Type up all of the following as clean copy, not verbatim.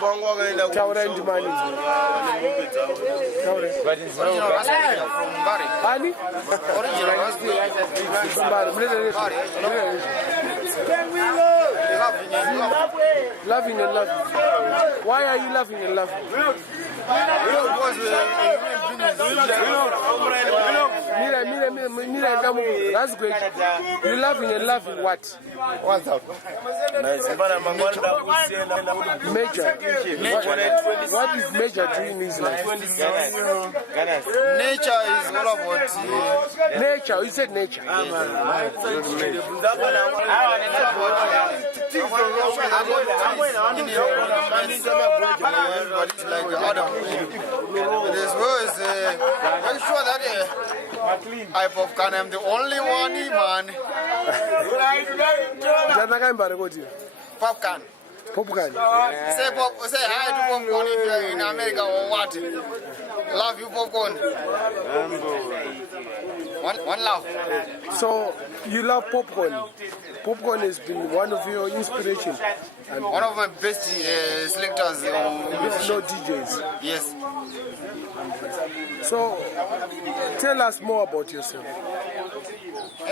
Taura and money. But it's from Mbare. Ani? Laughing and laughing. Why are you laughing and laughing? That's great. You laughing and laughing what? What's up? Major. What is Major doing in his life? Nature is all about nature. You said nature. Make sure that I am the only one, man. Popcorn. Popcorn. Say hi to popcorn if you're in America or what? Love you, popcorn. One love. So you love popcorn. Popcorn has been one of your inspirations. And one of my best selectors. With no DJs. Yes. So tell us more about yourself. I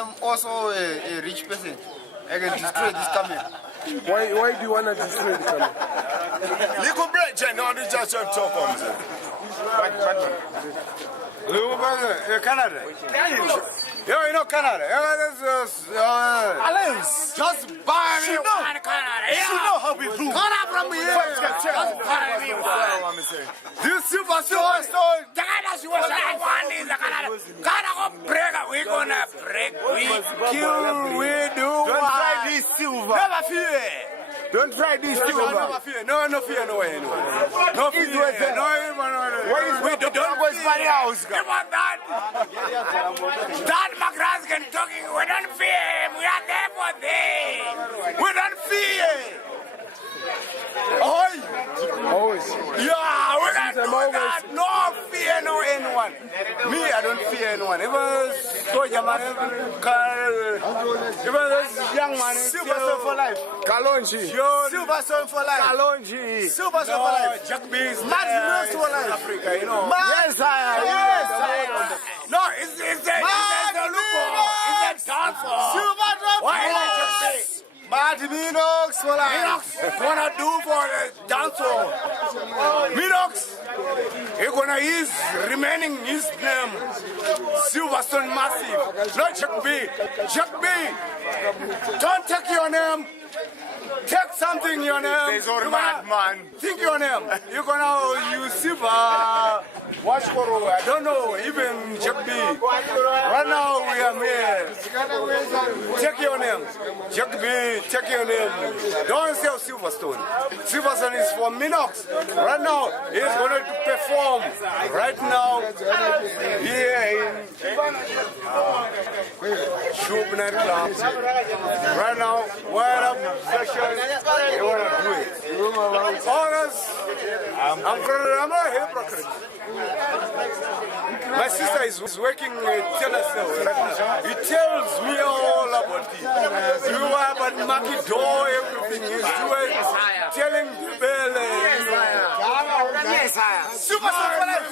am also a rich person. I can destroy this camera. Why do you want to destroy the camera? You could break Jen on the judge of Sheckom. Canada. You know Canada. Alliance. Just buy me one Canada. She know how we do. Come from here. Just buy me one. This superstar. The Canada she was like one is the Canada. Canada break. We gonna break. We kill. We do. Don't try this silver. Never fear. Don't try this silver. Never fear. No fear. No way. No fear. No. We don't go to my house. Come on, Dad. Dad McGrath can talking. We don't fear him. We are there for them. We don't fear. Always. Yeah, we can do that. No fear, no anyone. Me, I don't fear anyone. Even soldier man, even this young man. Silver Sun for life. Kalonji. Silver Sun for life. Kalonji. Silver Sun for life. Jack Bees. Mad for life. Africa, you know. Yes, I am. Yes, I am. No, it's a dance for. Silver Sun for life. Minox for life. Minox, gonna do for the dancer. Minox, he's gonna use remaining his name. Silverstone Massive. Not Jack B. Jack B. Don't take your name. Take something your name. There's all madman. Think your name. You're gonna use silver. Watch for I don't know, even Jack B. Right now we are here. Check your name. Jack B, check your name. Don't say Silverstone. Silverstone is for Minox. Right now he's going to perform. Right now here in Shubner Club. Right now, what up session? You want to do it. Honest, I'm not a hypocrite. My sister is working with Tinashe. He tells me all about it. You are about Maki door, everything he's doing. Telling people. Yes, Super Son for life.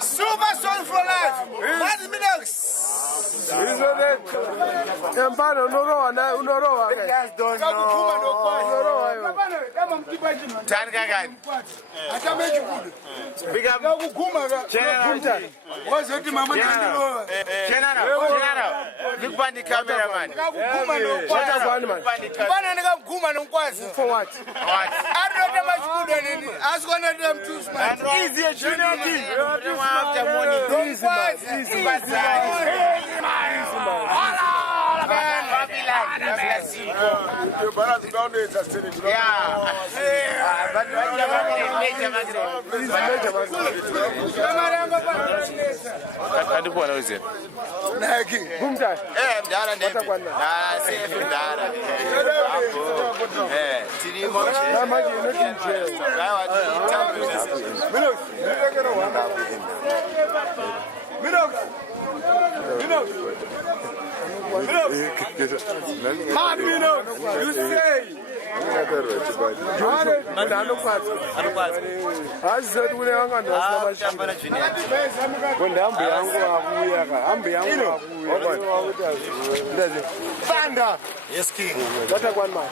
Super Son for life. What is Minox? Mbare unoroa. Just don't know. Big up. What's it, Mama? Look by the cameraman. For what? I don't know much good in it. Ask one of them too smart. Easier to know. You say. Yes, King. What a one man.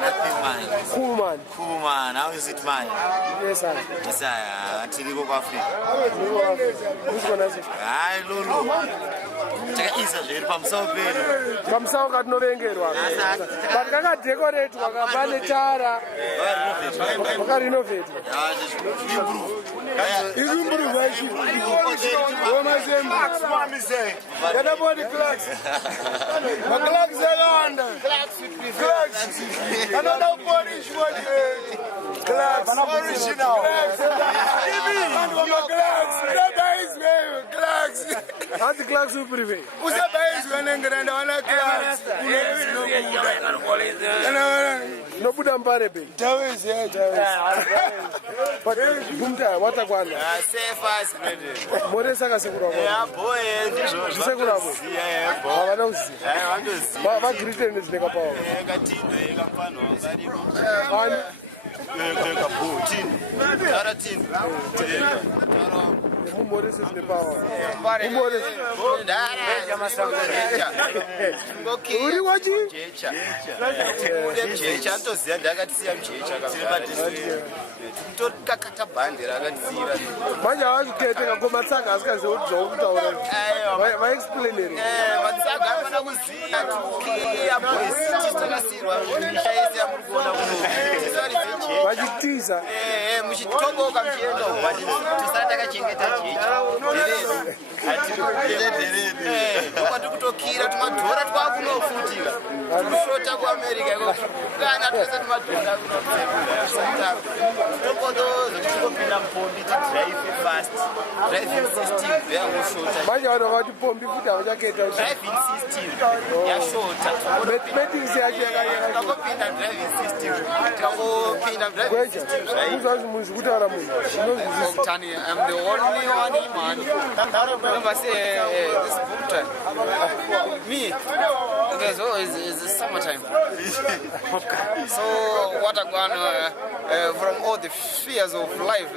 Nothing, man. Cool man. Cool, man. How is it, man? Yes, sir. Yes, sir. Until you go to Africa. Who's gonna say? Hi, Lulu. Check it out. From South Bay. From South at Novengerwa. But Gaga decorate Wagabane Tara. Waka renovate. Anti clocks will prevail. No put on Mbare. But Bumta, what a one. Safe as ready. Moresaka Segura. Yeah, boy. Segura. Yeah, boy. I want to see. What greeting is the power? Mumores is the power. Mumores. Uri watching? Manja was getting a Gomatsaka as a why explain it? Magic teaser. Muchitoboka mchendo tisataka chingeta chicha ati kutokira tumadhora twakunofutika tushota kuAmerica kana twese tumadhora kunofutika tokodozo tikopinda mpombi drive fast driving system yangoshota manje vanhu vakati pombi futi havachaketa driving system yashota meetings yacho yakopinda driving system tikangopinda driving system uzazi munhu kutaura munhu Tani, I'm the only one in man. Remember, say this boom time. Me, there's always it's summertime. So what I gone from all the fears of life.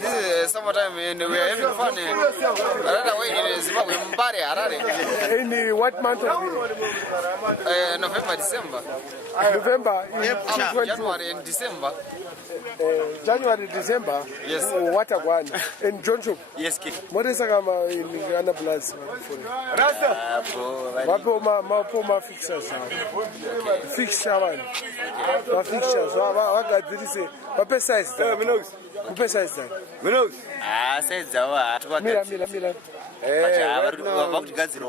This is summertime and we are having fun. Another way in Zimbabwe, Mbare, Harare. In what month of the November, December. November, January and December. January, December. Yes. What a one. In John Chop. yes king Moresaka in Ghana Plus. Mapoma fixers. Fixture one. Ma fixtures. Wakadirise. Wape size. Wape size. says zawa Mira.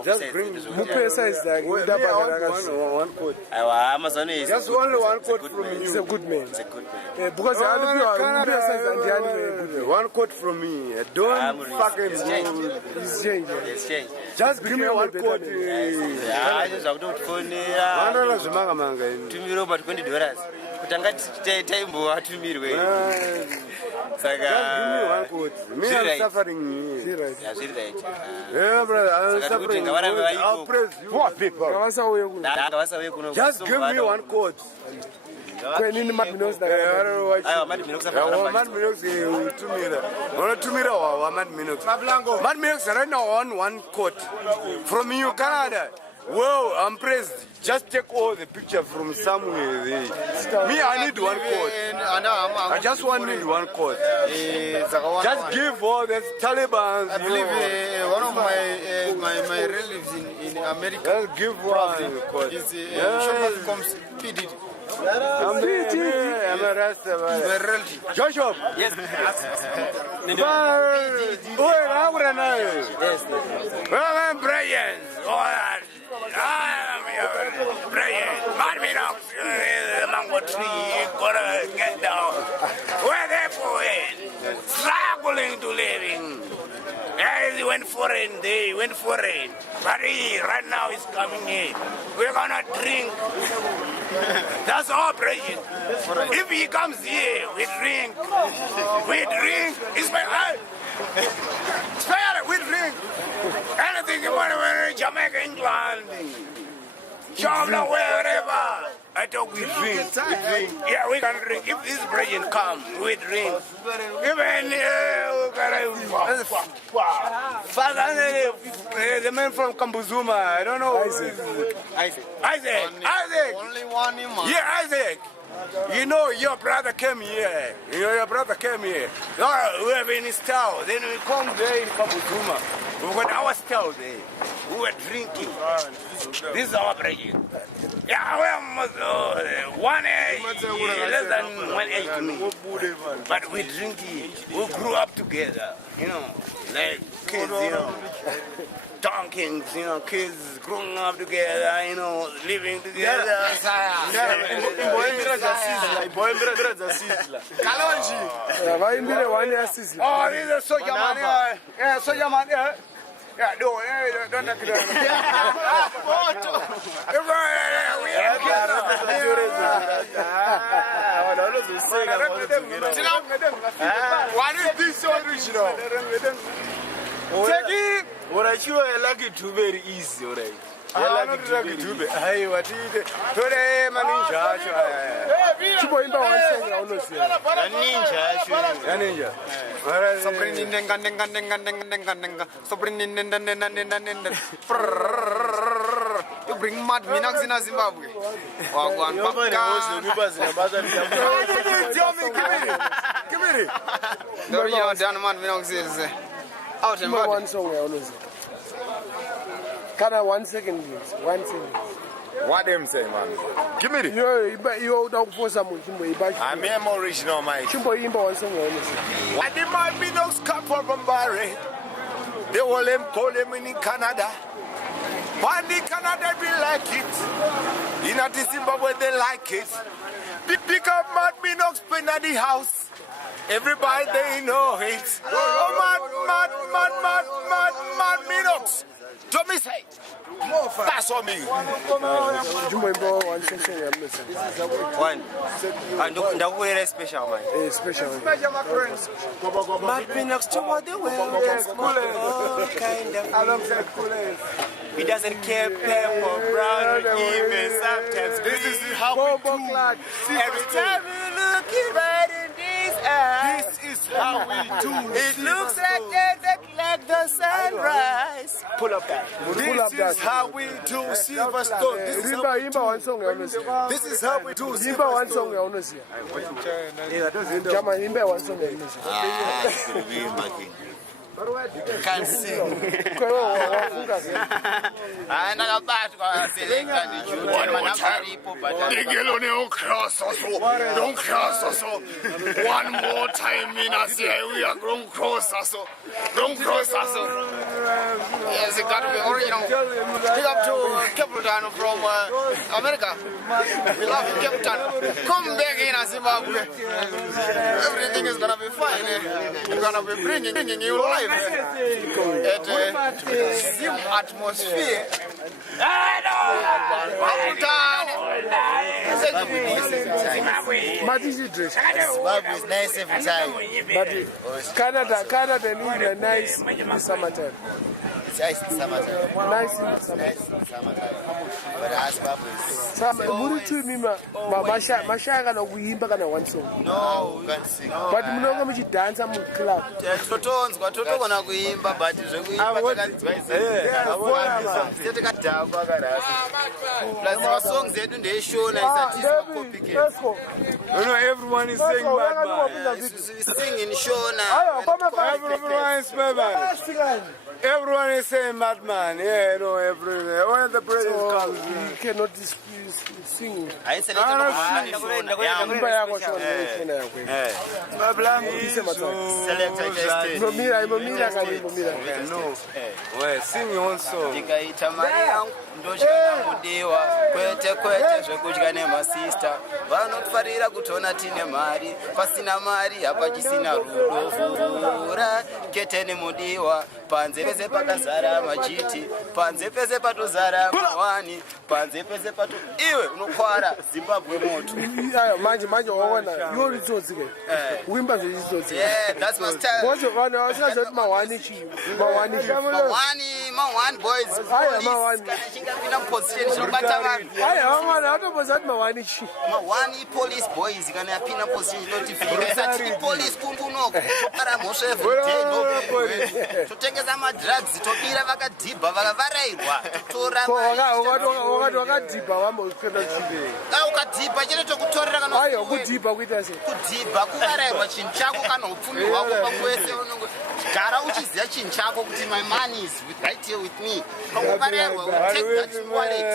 just bring mupe size that one coat. Just only one coat from you. He's a good man. It's a good man. Because the other people are mupe size and the other good. One coat from me. Don't fucking He's changed. It's changed. just give me one coat. Tumiro but $20. Kutanga taimbo atumirwe. Just give me one coat. Me, I'm suffering. Yeah, Yeah, brother, I'm suffering. I'll praise you. Poor people. Just give me one coat. When in Mad Minos, I want right now on one coat from you, Canada. Whoa, I'm praised. Just take all the picture from somewhere there. Me, I need one coat. I just need one coat. Just give all the Taliban. I believe one of my relatives in America. Just give one coat. Is Sheckom PD. I'm a Rasta. Joshua. Yes. Yes. I'm Brian. Brian. Marminox. Mango tree. Gonna get down. Where they going? Struggling to living. They went foreign. But he right now is coming in. We're gonna drink. That's our president. If he comes here, we drink. It's my life. We drink. Anything I thought we drink. Yeah, we can drink. If this brethren come, we drink. Even the man from Kambuzuma, I don't know. Isaac. Only one man. Yeah, Isaac. You know, your brother came here. We have in his town. Then we come there in Kambuzuma. We got our style there. We were drinking. This is our brethren. Yeah, we almost 1 age, less than 1 age to me. But we drinking. We grew up together. You know, like kids, you know. Donkings, you know, kids growing up together, you know, living together. Oh, this is a soldier man. Yeah, soldier man. Yeah, don't What is this original? Take it. What I sure I like it to very easy, alright. I like it to be. Hey, what is it? Today, man, ninja. You bring mad minox in Zimbabwe. Give me. The original Mad Minox is out in one song we always. Can I 1 second, please? 1 second. What them say, man? Give me it. You don't force someone to me. I'm more original, my. Chimbo Imba one song we always. What the Mad Minox come from Mbare? They will them call them in Canada. But in Canada, we like it. In Zimbabwe, they like it. Pick up Mad Minox pen at the house. Everybody, they know it. Oh, mad Minox. To me say. That's on me. One. And the special man. Special. Mad Minox to what the world. He doesn't care purple, brown, or even sometimes. This is how we do. Every time you look right in this eye, This is how we do. it looks like like the sunrise. Pull up that. This is how we do Silverstone. This is how we Imba one song we always. This is how we do Imba one song we always. Jama Imba one song we always. Can't sing. Don't cross us. One more time in us here. We are going to cross us. Don't cross us. Yes, it got to be original. Pick up to Captain from America. We love you, Captain. Come back in Zimbabwe. Everything is going to be fine. We're going to be bringing you life. At Zim atmosphere. What is it? Zimbabwe is nice every time. But Canada and England nice in the summertime. It's nice in summertime. Nice in the summertime. Nice in summertime. But Zimbabwe is... Mashaka no kuimba kana one song. No, we can't sing. But munonga muchidansa mu club. Totonzwa totogona kuimba but zvekuimba takadhakwa karasi plus masongs edu ndeishona isatizimakopiket. You know, everyone is saying madman. We sing in Shona. Everyone is madman. Everyone is saying madman. Yeah, you know, everywhere. When the brothers come, You cannot sing. sing your own song. Ndikaita mari yangu ndochana mudiwa kwete zvekudya nemasista vanofarira kutona tine mari pasina mari hapachisina rudovhura keteni mudiwa panze pese pakazara machiti panze pese patozara mawani panze pese pato iwe unokwara Zimbabwe moto. Manje waona yo ritsotsi ke. Uimba zvechitsotsi. Yeah, that's my style. Wacho kana wasingazoti mawani. Mawani ma-1 boys. Aya, ma-1. Kana chingapinda muposition chinobata vanhu. Aya, vamwana vatomboza kuti ma-1 chi. Ma-1 police boys kana yapinda muposition chinotifirisa tiri police kundunoku. Topara mhosva everyday no. Totengesa madrugs, tobira vakadhibha vakavarairwa. Totora Wakati wakadhibha wamboswenda chibei. Ukadhibha chete tokutorera kana. Aya, kudhibha kuita sei? Kudhibha kuvarairwa chinhu chako kana upfumi hwako pamwese gara uchiziva chinhu chako kuti my money is right here with me. Pakuvarairwa take that wallet.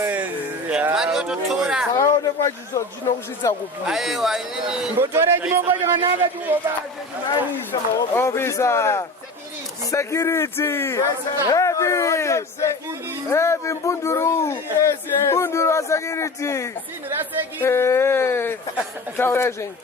Mari yototora. Sakaonekwa chiso chinokusvitsa kupi. Aiwa inini. Ndotore chimoko chakanaka chingobate chimani. Officer. Security. Heavy mbunduru. Mbunduru wa security. Taurezhin.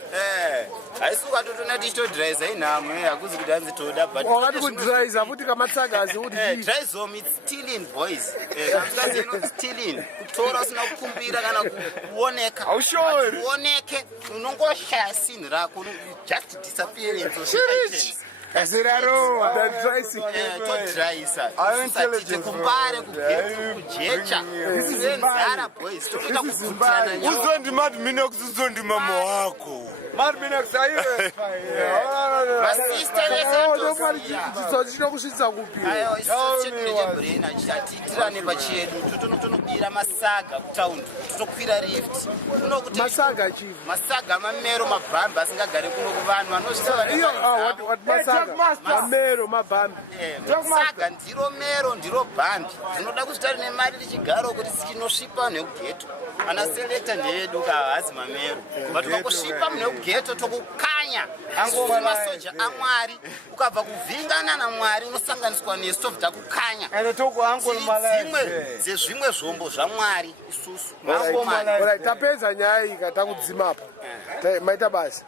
Aisuka totona tichitodhiraisa inhamwe hakuzi kuti hanzi toda but wakati kudhiraisa futi kamatsagazi kuti drive it's stealing boys. Kamsikazino stealing. Kutora usina kukumbira kana kuoneka. Kuoneke unongoshaya scene rako just disappearance of items. Kaziraro, the dressing. Todhiraisa. Usatite kumbare kujecha. Wedzera boys. Tokuita kuvhutana nyawo. Uzondimati mina kuzondima mama wako. chinokusvitsa kupi. Titirane pachedu totonobira masaga kutaundi totokwira lift. Masaga chief. Masaga mamero mabhambi asingagare kuno kuvanhu masaga mamero mabhambi. Saga ndiro mero ndiro bhambi. Tinoda kuti tari nemari tichigaro kuti tichinosvipa nekugeto. Ana selekta ndeyedu kahazi mamero. Vatikangosvipa negeto tokukanya angomwe masoja amwari ukabva kuvhingana namwari unosanganiswa nesu tobva takukanya dzimwe dzezvimwe zvombo zvamwari isusu tapedza nyaya iyi katakudzimapo maita basi